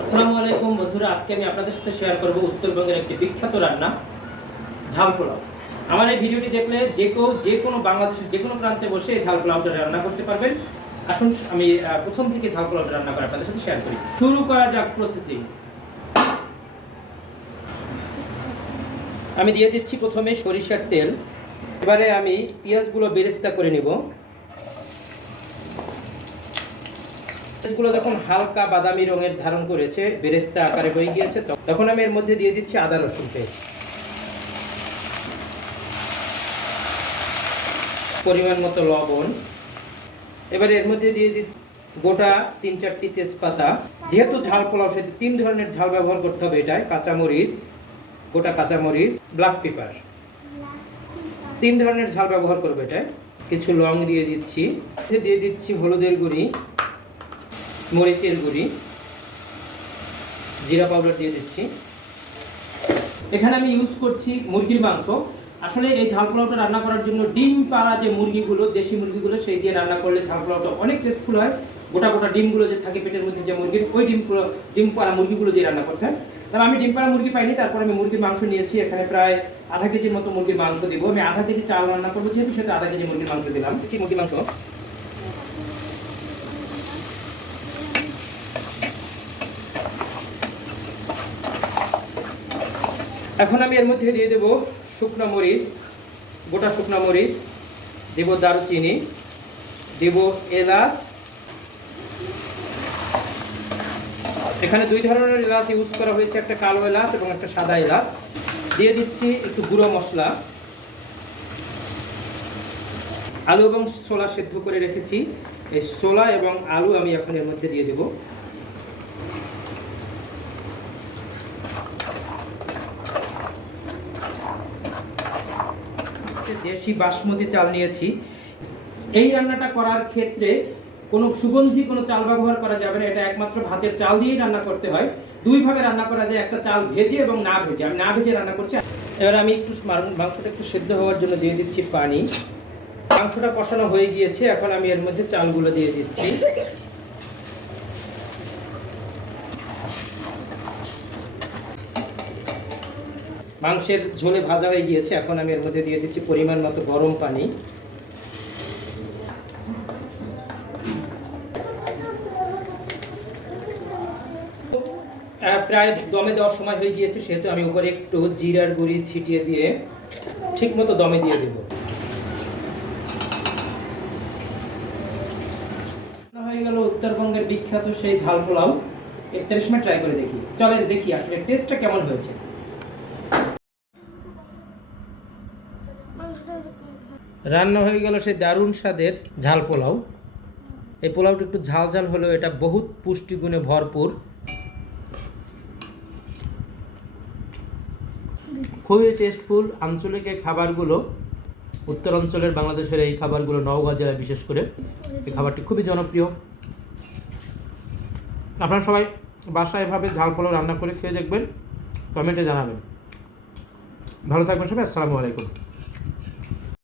আসসালামু আলাইকুম বন্ধুরা, আজকে আমি আপনাদের সাথে শেয়ার করব উত্তরবঙ্গের একটি বিখ্যাত রান্না ঝাল পোলাও। আমার এই ভিডিওটি দেখলে যে কোনো বাংলাদেশের যে কোনো প্রান্তে বসে এই ঝাল পোলাওটা রান্না করতে পারবেন। আসুন আমি প্রথম থেকে ঝাল পোলাওটা রান্না করে আপনাদের সাথে শেয়ার করি। শুরু করা যাক প্রসেসিং। আমি দিয়ে দিচ্ছি প্রথমে সরিষার তেল। এবারে আমি পেঁয়াজগুলো বেরেস্তা করে নেব। পেঁয়াজগুলো যখন হালকা বাদামি রঙের ধারণ করেছে, বেরেস্তা আকারে হয়ে গিয়েছে, তখন আমি এর মধ্যে দিয়ে দিচ্ছি আদা রসুন পেস্ট, পরিমাণ মতো লবণ। এবারে এর মধ্যে দিয়ে দিচ্ছি গোটা 3-4টি তেজপাতা। যেহেতু ঝাল পোলাও সেহেতু 3 ধরনের ঝাল ব্যবহার করতে হবে। এটাই কাঁচামরিচ, গোটা কাঁচামরিচ, ব্ল্যাক পেপার, 3 ধরনের ঝাল ব্যবহার করবে এটাই। কিছু লং দিয়ে দিচ্ছি, দিয়ে দিচ্ছি হলুদের গুঁড়ি, মরিচের গুঁড়ি, জিরা পাউডার দিয়ে দিচ্ছি। এখানে আমি ইউজ করছি মুরগির মাংস। আসলে এই ঝাল পোলাওটা রান্না করার জন্য ডিম পাড়া যে মুরগিগুলো, দেশি মুরগিগুলো, সেই দিয়ে রান্না করলে ঝাল পোলাওটা অনেক টেস্টফুল হয়। গোটা গোটা ডিমগুলো যে থাকে পেটের মধ্যে যে মুরগির, ওই ডিম পাড়া মুরগিগুলো দিয়ে রান্না করতে হয়। তবে আমি ডিম পাড়া মুরগি পাইনি, তারপর আমি মুরগির মাংস নিয়েছি। এখানে প্রায় আধা কেজির মতো মুরগির মাংস দিব। আমি আধা কেজি চাল রান্না করবো, যেহেতু সেটা আধা কেজি মুরগির মাংস দিলাম। মুরগির মাংস এখন আমি এর মধ্যে দিয়ে দেবো শুকনো মরিচ, গোটা শুকনো মরিচ, দেব দারুচিনি, দেব এলাচ। এখানে 2 ধরনের এলাচ ইউজ করা হয়েছে, একটা কালো এলাচ এবং একটা সাদা এলাচ। দিয়ে দিচ্ছি একটু গুঁড়ো মশলা। আলু এবং ছোলা সেদ্ধ করে রেখেছি, এই ছোলা এবং আলু আমি এখন এর মধ্যে দিয়ে দেব। দেশি বাসমতি চাল নিয়েছি। এই রান্নাটা করার ক্ষেত্রে কোনো সুগন্ধি কোনো চাল ব্যবহার করা যাবে না। এটা একমাত্র ভাতের চাল দিয়েই রান্না করতে হয়। 2 ভাবে রান্না করা যায়, একটা চাল ভেজে এবং না ভেজে। আমি না ভেজে রান্না করছি। এবার আমি একটু মাংসটা একটু সেদ্ধ হওয়ার জন্য দিয়ে দিচ্ছি পানি। মাংসটা কষানো হয়ে গিয়েছে, এখন আমি এর মধ্যে চালগুলো দিয়ে দিচ্ছি। মাংসের ঝোলে ভাজা হয়ে গিয়েছে, এখন আমি এর মধ্যে দিয়ে দিচ্ছি পরিমাণ মতো গরম পানি। প্রায় দমে দেওয়ার সময় হয়ে গিয়েছে, সেহেতু আমি উপরে একটু জিরার গুঁড়ি ছিটিয়ে দিয়ে ঠিক মতো দমে দিয়ে দেব। হয়ে গেল উত্তরবঙ্গের বিখ্যাত সেই ঝাল পোলাও। 41 মিনিট ট্রাই করে দেখি, চলে দেখি আসলে টেস্টটা কেমন হয়েছে। রান্না হয়ে গেল সেই দারুণ স্বাদের ঝাল পোলাও। এই পোলাওটা একটু ঝাল ঝাল হলেও এটা বহুত পুষ্টিগুণে ভরপুর। খুবই টেস্টফুল। আঞ্চলিক এই খাবারগুলো, উত্তরাঞ্চলের বাংলাদেশের এই খাবারগুলো, নওগাঁ জেলায় বিশেষ করে এই খাবারটি খুবই জনপ্রিয়। আপনারা সবাই বাসায় এভাবে ঝাল পোলাও রান্না করে খেয়ে দেখবেন, কমেন্টে জানাবেন। ভালো থাকবেন সবাই। আসসালামু আলাইকুম।